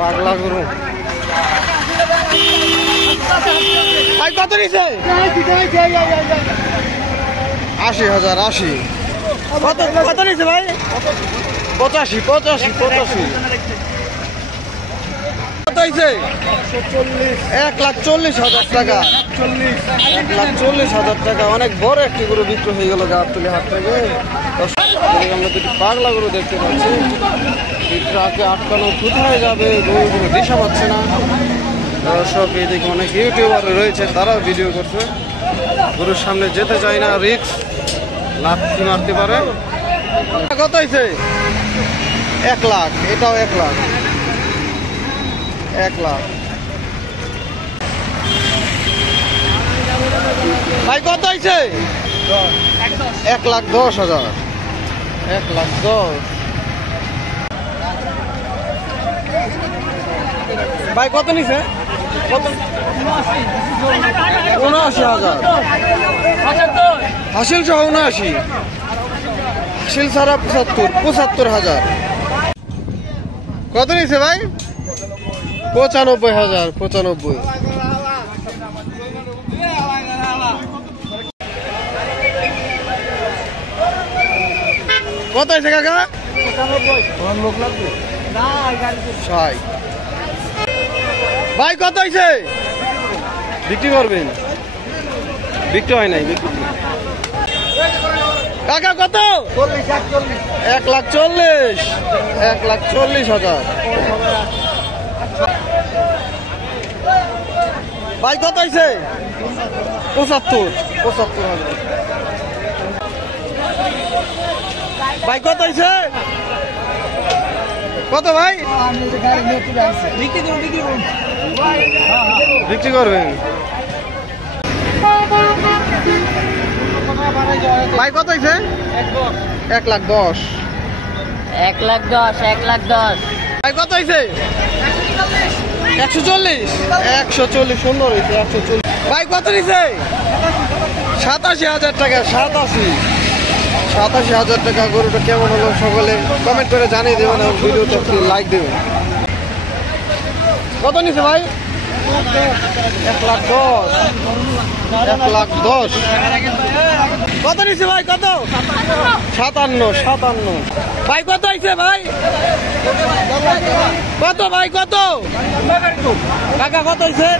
পাগলা গরু ভাই কত নিছে? ৮০,০০০। ৮০ কত কত নিছে ভাই? ৮৫ ৮৫ ৮৫ কত হয়েছে? ১,৪০,০০০ টাকা। ১,৪০,০০০ টাকা। অনেক বড় একটি গরু বিক্রি হয়ে গেল গাবতলী হাট থেকে। আমরা দুটি পাগলা গরু দেখতে পাচ্ছি। ট্রাকে আটকানো কোথায় যাবে গরুগুলো দিশা পাচ্ছে না। সব এদিকে অনেক ইউটিউবার রয়েছে, তারাও ভিডিও করছে। গরুর সামনে যেতে চায় না, রিস্ক, লাথি মারতে পারে। কত হয়েছে? ১ লাখ। এটাও ১ লাখ। ১ লাখ ভাই কত হয়েছে? ১,১০,০০০। ১,১০,০০০ ভাই কত নিছে? কত? ৭৯,০০০। হাসিল সহ ৭৯, হাসিল ছাড়া ৭৫,০০০। কত নিছে ভাই? ৯৫,০০০। ৯৫। কত হয়েছে কাকা? ৬০। ভাই কত হয়েছে? বিক্রি করবেন? বিক্রি হয় নাই। কাকা কত? ১,৪০,০০০। ১,৪০,০০০। ভাই কত হয়েছে? ৭৫,০০০। ভাই কত হয়েছে? কত ভাই? বিক্রি করবেন? ভাই কত হয়েছে? ১,১০,০০০। ১,১০,০০০। ১,১০,০০০। ভাই কত হয়েছে? ১৪০। ১৪০ সুন্দর হয়েছে। ১৪০। ভাই কত নিছে? ৮৭,০০০ টাকা। ৮৭,০০০ টাকা। গরুটা কেমন হলো সকলে কমেন্ট করে জানিয়ে দেবেন এবং ভিডিওতে লাইক দেবেন। কত নিছে ভাই? ১,১০,০০০। ১,১০,০০০। কত নিছে ভাই? কত? ৫৭। ভাই কত হয়েছে ভাই? কত ভাই কত? কাকা কত হয়েছে?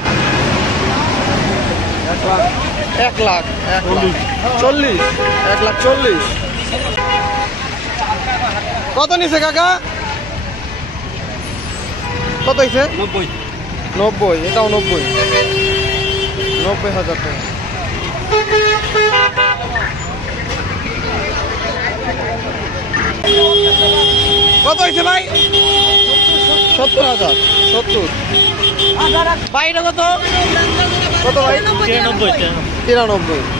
১,৪০,০০০। ১,৪০,০০০। কত নিছে কাকা? কত হয়েছে? ৯০। এটাও ৯০। ৯০,০০০ টাকা। কত হয়েছে ভাই? ৭০,০০০। ৭০। ভাই এটা কত? কত ভাই? ৯৩।